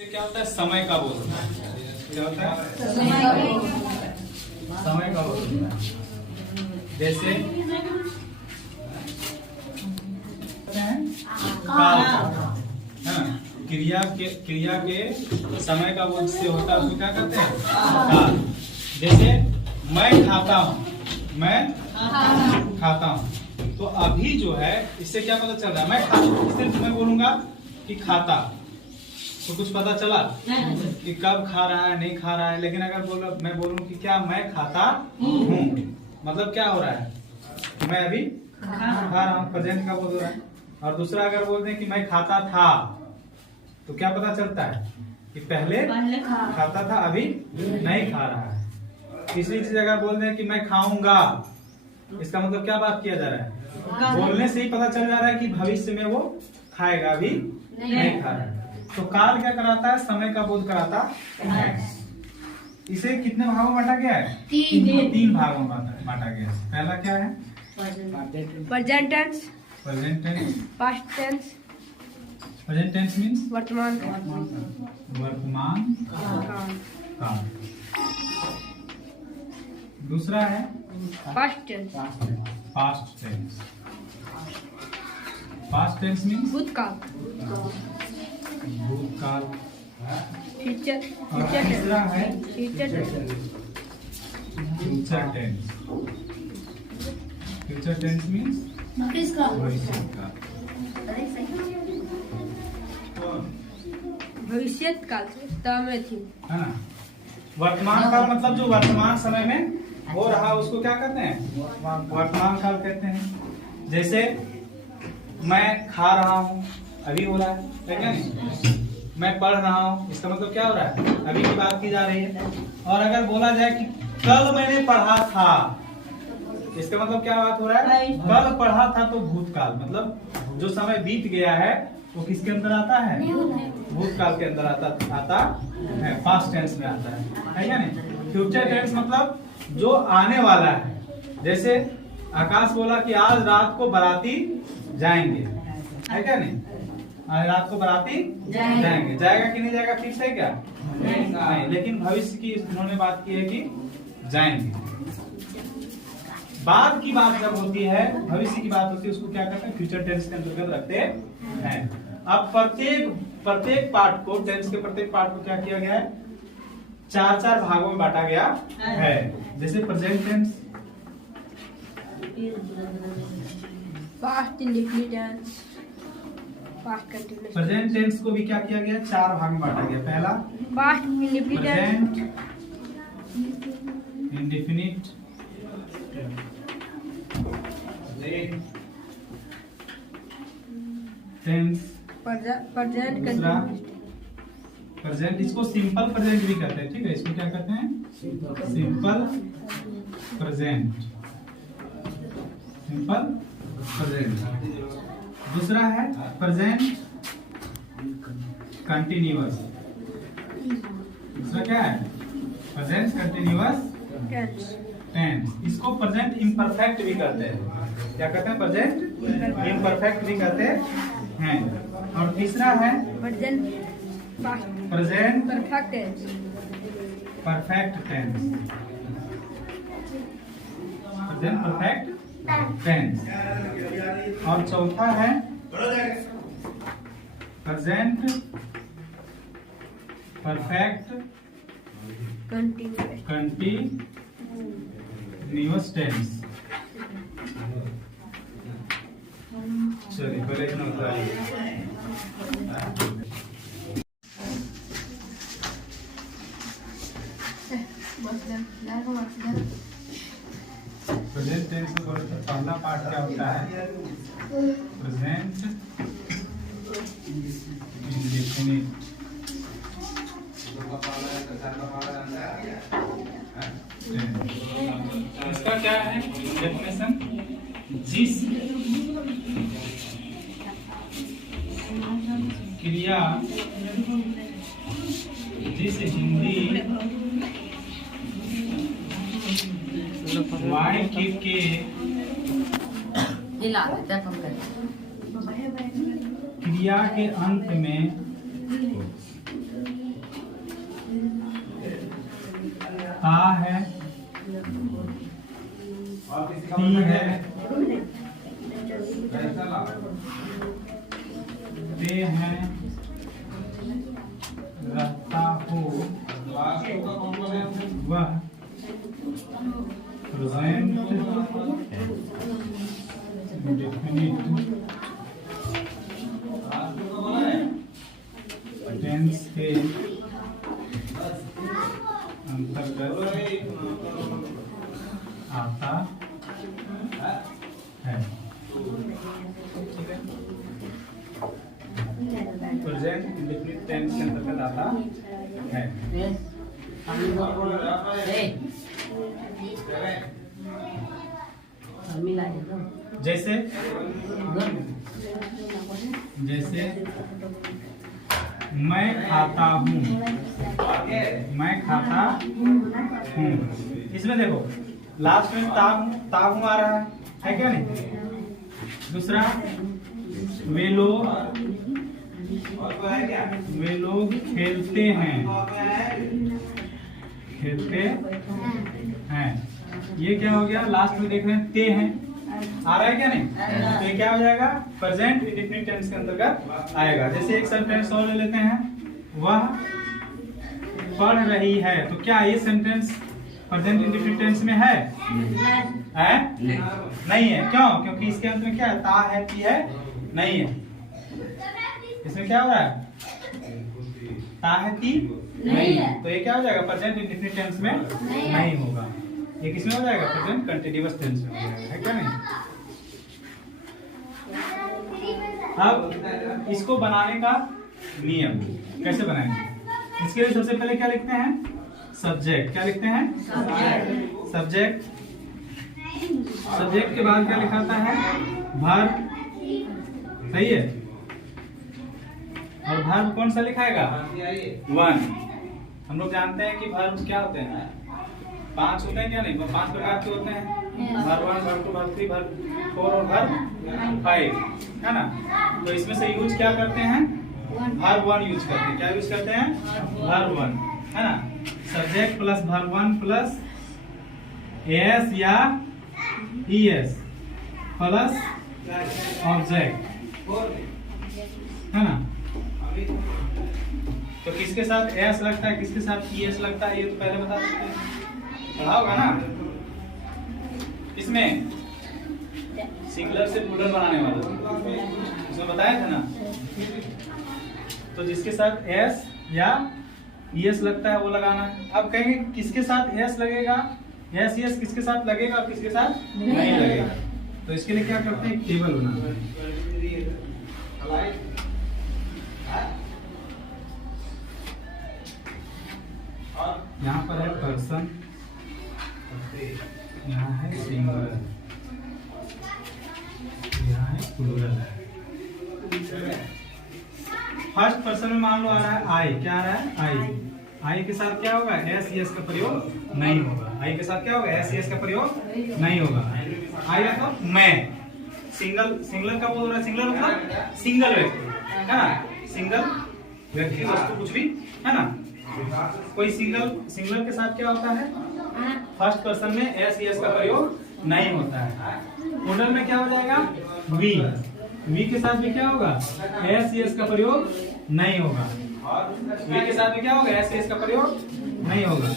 क्या होता है? समय का बोध होता है। क्या होता है? समय का बोध होता है। जैसे काल, क्रिया के समय का बोध से होता है, उसको क्या कहते हैं? काल। जैसे मैं खाता हूँ, मैं खाता हूँ, तो अभी जो है इससे क्या पता चल रहा है? मैं खाता हूँ, सिर्फ मैं बोलूंगा कि खाता, तो कुछ पता चला कि कब खा रहा है, नहीं खा रहा है। लेकिन अगर मैं बोलूं कि क्या मैं खाता हूँ, मतलब क्या हो रहा है? मैं अभी खा रहा हूँ, प्रेजेंट का बोध हो रहा है। और दूसरा अगर बोल दें कि मैं खाता था, तो क्या पता चलता है कि पहले खाता था, अभी नहीं खा रहा है। तीसरी चीज अगर बोल दें कि मैं खाऊंगा, इसका मतलब क्या बात किया जा रहा है? बोलने से ही पता चल जा रहा है कि भविष्य में वो खाएगा, अभी नहीं खा रहा है। तो काल क्या कराता है? समय का बोध कराता है। इसे कितने भागों में बांटा गया है? तीन भागों में बांटा गया है। पहला क्या है? Present tense, present tense, past tense, present tense means वर्तमान काल। दूसरा है past tense, past tense. Past tense means भूतकाल, भूतकाल। फ्यूचर और तीसरा है future future tense. Future tense means भविष्य काल। भविष्य काल से थी, है ना? वर्तमान काल मतलब जो वर्तमान समय में हो रहा, उसको क्या कहते हैं? वर्तमान काल कहते हैं। जैसे मैं खा रहा हूँ, अभी हो रहा है क्या नहीं? मैं पढ़ रहा हूँ, इसका मतलब क्या हो रहा है? अभी की बात की जा रही है। और अगर बोला जाए कि कल मैंने पढ़ा था, इसका मतलब क्या बात हो रहा है? कल पढ़ा था, तो भूतकाल मतलब जो समय बीत गया है वो किसके अंदर आता है? भूतकाल के अंदर आता है, पास्ट टेंस में आता है क्या नहीं? फ्यूचर टेंस मतलब जो आने वाला है। जैसे आकाश बोला कि आज रात को बाराती जाएंगे, है क्या नहीं? आज रात को बाराती जाएंगे। जाएगा कि नहीं जाएगा फिक्स है क्या? नहीं। लेकिन भविष्य की उन्होंने बात की है कि जाएंगे। बाद की बात जब होती है, भविष्य की बात होती है, उसको क्या कहते हैं? फ्यूचर टेंस के अंतर्गत रखते हैं। अब प्रत्येक पार्ट को, टेंस के प्रत्येक पार्ट को क्या किया गया है? चार भागों में बांटा गया है। जैसे present tense, past indefinite tense, past continuous. Present tense को भी क्या किया गया? 4 भाग में बांटा गया। पहला past indefinite present indefinite tense, present दूसरा प्रेजेंट, इसको सिंपल प्रेजेंट भी कहते हैं। ठीक है, इसको क्या कहते हैं? Simple present, simple present. दूसरा है प्रेजेंट कंटिन्यूअस। दूसरा क्या है? Present continuous tense. टेंस। इसको प्रेजेंट इम्परफेक्ट भी कहते हैं। क्या कहते हैं? प्रेजेंट इम्परफेक्ट भी कहते हैं। और तीसरा है present past present perfect tense, perfect tense, present perfect tense. और चौथा है present perfect continuous. Continuous tense. चलिए पहले इतना बताइए। प्रेजेंट टेंस में बोले तो पहला पार्ट क्या होता है? Present indefinite. इसका क्या है डेफिनेशन? जिस क्रिया, जिस हिंदी वाई के क्रिया के अंत में ता है, ती है, ते हैं, रहता हो, वह प्रेजेंट इंडेफिनिट टेंस के अंतर्गत आता है। प्रेजेंट इंडेफिनिट टेंस के अंतर्गत आता है। जैसे जैसे मैं खाता हूँ, मैं खाता हूँ। इसमें देखो लास्ट में ताहू आ रहा है क्या नहीं। दूसरा वे लोग खेलते हैं, खेलते हैं। ये क्या हो गया, लास्ट में देख रहे हैं ते हैं, आ रहा है क्या नहीं। तो ये क्या हो जाएगा, प्रेजेंट इंडेफिनिट टेंस के अंतर्गत आएगा। जैसे एक सेंटेंस और ले लेते हैं, वह पढ़ रही है। तो क्या ये सेंटेंस प्रेजेंट इंडेफिनिट टेंस में है? नहीं है। क्यों? क्योंकि इसके अंत में क्या है, ता है, ती है, नहीं है। इसमें क्या हो रहा है, ता है, ती नहीं है। तो ये क्या हो जाएगा, प्रेजेंट इंडेफिनिट टेंस में नहीं होगा। ये किसमें हो जाएगा, प्रेजेंट कंटीन्यूअस टेंस में हो जाएगा, है क्या नहीं। अब इसको बनाने का नियम कैसे बनाएंगे, इसके लिए सबसे पहले क्या लिखते हैं, सब्जेक्ट। क्या लिखते हैं, सब्जेक्ट। सब्जेक्ट के बाद क्या लिखाता है, वर्ब। सही है। और वर्ब कौन सा लिखाएगा, वन। हम लोग जानते हैं कि वर्ब क्या होते हैं, 5 होते हैं क्या नहीं, 5 प्रकार के होते हैं, वर्ब 1, वर्ब 2, वर्ब 3, वर्ब 4 और वर्ब 5, है ना। तो इसमें से यूज क्या करते हैं, वर्ब 1 यूज करते हैं। क्या यूज करते हैं, वर्ब 1, है ना। Subject plus verb 1 plus S या ईएस प्लस ऑब्जेक्ट, है ना। तो किसके साथ एस लगता है, किसके साथ ईएस लगता है, ये तो पहले बता सकते हैं, पढ़ा होगा ना। इसमें सिंगुलर से प्लूरल बनाने वाला उसमें बताया था ना। तो जिसके साथ एस या ईएस लगता है वो लगाना है। अब कहेंगे किसके साथ एस लगेगा, एस ईएस किसके साथ लगेगा और किसके साथ नहीं लगेगा। तो इसके लिए क्या करते हैं, एक टेबल बनाते हैं। यहाँ पर है पर्सन, यहाँ है सिंगुलर, यहाँ है प्लूरल। फर्स्ट पर्सन में मान लो आ रहा है आई, क्या आ रहा है, आई के साथ क्या होगा, एस एस का प्रयोग नहीं होगा। आई के साथ क्या होगा, एस एस का प्रयोग नहीं होगा। आई मतलब मैं, सिंगलर का बोल रहा है, सिंगलर मतलब सिंगल व्यक्ति, है ना। सिंगल व्यक्ति वस्तु कुछ भी, है ना। कोई सिंगलर के साथ क्या होता है, फर्स्ट पर्सन में एस एस का प्रयोग नहीं होता है। प्लूरल में क्या हो जाएगा, वी के साथ भी क्या होगा, एस एस का प्रयोग नहीं होगा। वी के साथ भी क्या होगा, एस एस का प्रयोग नहीं होगा।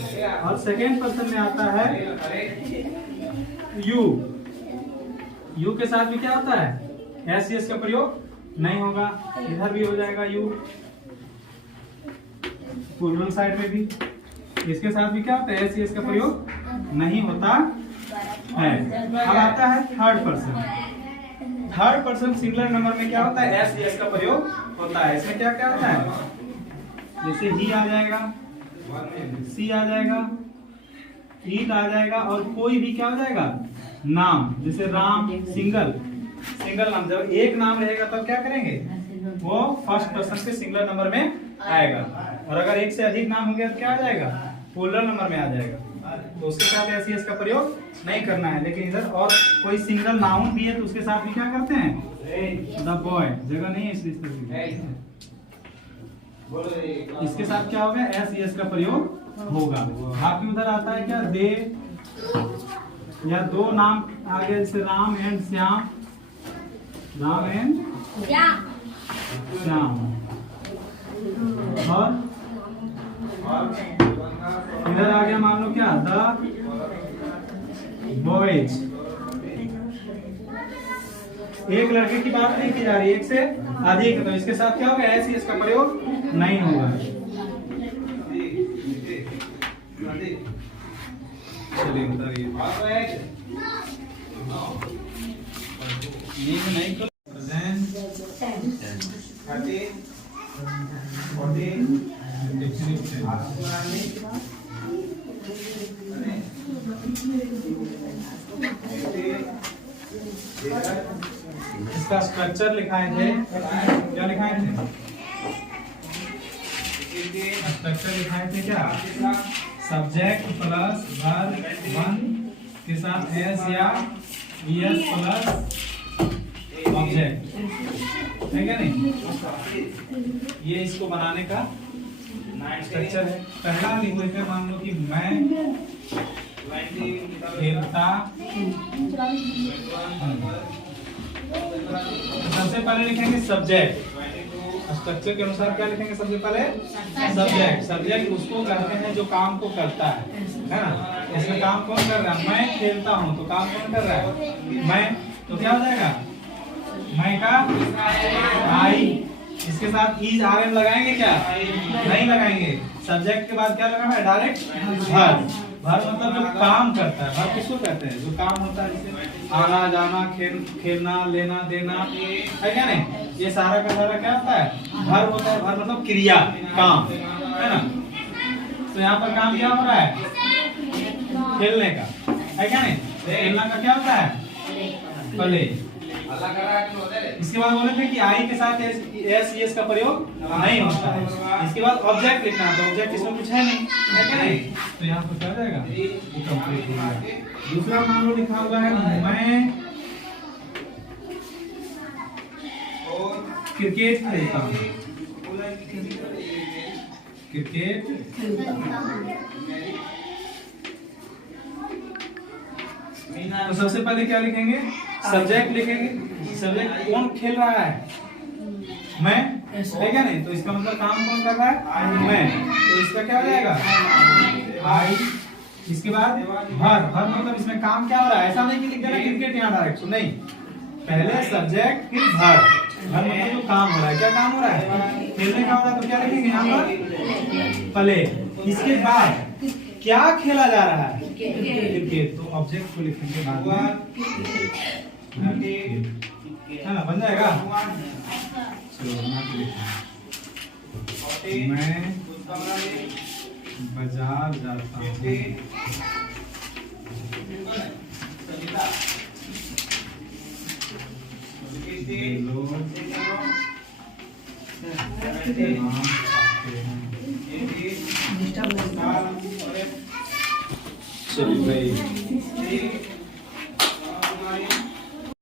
और सेकेंड पर्सन में आता है यू के साथ भी क्या होता है, एस एस का प्रयोग नहीं होगा। इधर भी हो जाएगा यू, प्लूरल साइड में भी। इसके साथ भी क्या होता है, एस एस का प्रयोग नहीं होता है। अब आता है third person. Third person singular number में क्या होता है, एस एस का प्रयोग होता है। इसमें क्या क्या होता है, जैसे ही आ जाएगा, सी आ जाएगा, ईट आ जाएगा, और कोई भी क्या हो जाएगा, नाम। जैसे राम, सिंगल नाम। जब एक नाम रहेगा तब क्या करेंगे, वो फर्स्ट पर्सन के सिंगुलर नंबर में आएगा। और अगर एक से अधिक नाम हो गया तो क्या आ जाएगा, प्लूरल नंबर में आ जाएगा। तो उसके साथ एस एस का प्रयोग नहीं करना है। लेकिन इधर और कोई सिंगल नाउन भी है तो उसके साथ भी क्या करते हैं, द बॉय। जगह नहीं है इसलिए इसके साथ क्या होगा, एस एस का प्रयोग होगा। आपके उधर आता है क्या, दे या दो नाम आगे, जैसे राम एंड श्याम, राम एंड श्याम। और इधर आ गया मान लो क्या, द बॉयज। एक लड़के की बात नहीं की जा रही, एक से अधिक, तो इसके साथ क्या होगा, एस एस का प्रयोग नहीं होगा। चलिए बताइए, नहीं कर इसका स्ट्रक्चर लिखाए थे, क्या लिखाए थे, स्ट्रक्चर लिखाए थे क्या, सब्जेक्ट प्लस वर्ब वन के साथ एस या एस प्लस ऑब्जेक्ट, है क्या नहीं। ये इसको बनाने का स्ट्रक्चर है। पहला लिख लेते हैं, मान लो कि मैं खेलता, सबसे पहले लिखेंगे सब्जेक्ट। स्ट्रक्चर के अनुसार क्या लिखेंगे, सबसे पहले सब्जेक्ट। सब्जेक्ट उसको कहते हैं जो काम को करता है ना। इसमें काम कौन कर रहा है, मैं खेलता हूँ, तो काम कौन कर रहा है, मैं। तो क्या हो जाएगा, मैं का आई, इसके साथ इज आर एम लगाएंगे क्या, नहीं लगाएंगे। सब्जेक्ट के बाद क्या लगाना है, डायरेक्ट वर्ब। वर्ब मतलब जो काम करता है। वर्ब किसको कहते हैं, जो काम होता है, जैसे आना जाना, खेलना, लेना देना, है क्या नहीं। ये सारा का सारा क्या होता है, वर्ब होता है। वर्ब मतलब क्रिया, काम, है ना। तो यहाँ पर काम क्या हो रहा है, खेलने का, है क्या नहीं। खेलना का क्या होता है, प्ले। इसके बाद बोले थे कि आई के साथ एस एस का प्रयोग नहीं होता है। इसके बाद ऑब्जेक्ट लिखना है, तो ऑब्जेक्ट इसमें कुछ है नहीं, है क्या नहीं। तो यहाँ पर क्या हो जाएगा, वो कंप्लीट हो गया। दूसरा मान लो लिखा हुआ है, मैं क्रिकेट खेलता हूँ, क्रिकेट तो सबसे पहले क्या लिखेंगे, सब्जेक्ट लिखेंगे। सब्जेक्ट कौन खेल रहा है, मैं, है क्या नहीं। तो इसका मतलब काम कौन कर रहा है, मैं। तो इसका क्या हो जाएगा, आई। इसके बाद वर्ब। वर्ब मतलब इसमें काम क्या हो रहा है, ऐसा नहीं कि लिख देना क्रिकेट यहाँ डायरेक्ट, नहीं। पहले सब्जेक्ट फिर वर्ब। वर्ब मतलब जो काम हो रहा है, क्या काम हो रहा है, खेलने का हो रहा है। तो क्या लिखेंगे यहाँ पर, प्ले। इसके बाद क्या खेला जा रहा है, क्रिकेट। तो ऑब्जेक्ट को लिखेंगे बाद में, है ना, बन जाएगा। चलो मैं बाजार जाता हूँ, चलिए भाई।